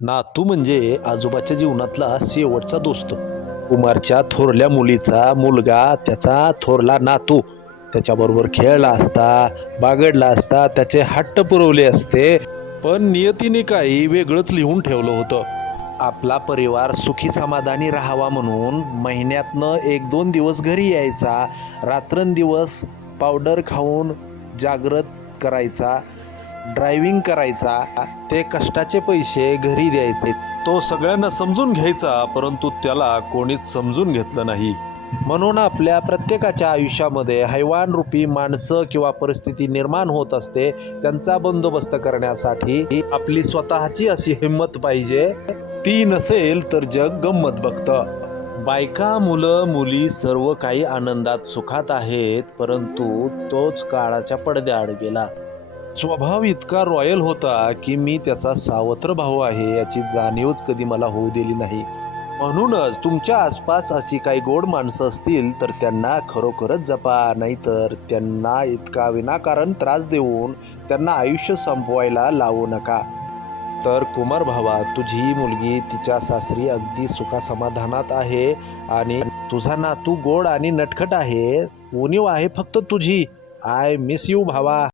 नातू म्हणजे आजोबाच्या जीवनातला शेवटचा दोस्त. कुमारच्या थोरल्या मुलीचा मुलगा त्याचा थोरला नातू. त्याच्याबरोबर खेळला असता बागडला असता त्याचे हट्ट पुरवले असते. पण नियतीने काही वेगळंच लिहून ठेवलं होतं. आपला परिवार सुखी समाधानी राहावा म्हणून महिन्यातनं एक दोन दिवस घरी यायचा. रात्रंदिवस पावडर खाऊन जागृत करायचा. ड्रायव्हिंग करायचा ते कष्टाचे पैसे घरी द्यायचे. तो सगळ्यांना समजून घ्यायचा परंतु त्याला कोणीच समजून घेतलं नाही. म्हणून आपल्या प्रत्येकाच्या आयुष्यामध्ये हैवान रूपी माणसं किंवा परिस्थिती निर्माण होत असते त्यांचा बंदोबस्त करण्यासाठी आपली स्वतःची अशी हिंमत पाहिजे. ती नसेल तर जग गंमत बघतं. बायका मुलं मुली सर्व काही आनंदात सुखात आहेत परंतु तोच काळाच्या पडद्याआड गेला. स्वभाव इतका रॉयल होता की मी त्याचा सावत्र भाऊ आहे याची जाणीवच कधी मला होऊ दिली नाही. म्हणूनच तुमच्या आसपास अशी काही गोड माणसं असतील तर त्यांना खरोखरच जपा नाहीतर त्यांना इतका विनाकारण त्रास देऊन त्यांना आयुष्य संपवायला लावू नका. तर कुमार भावा तुझी मुलगी तिच्या सासरी अगदी सुखासमाधानात आहे आणि तुझा नातू गोड आणि नटखट आहे. उणीव आहे फक्त तुझी. आय मिस यू भावा.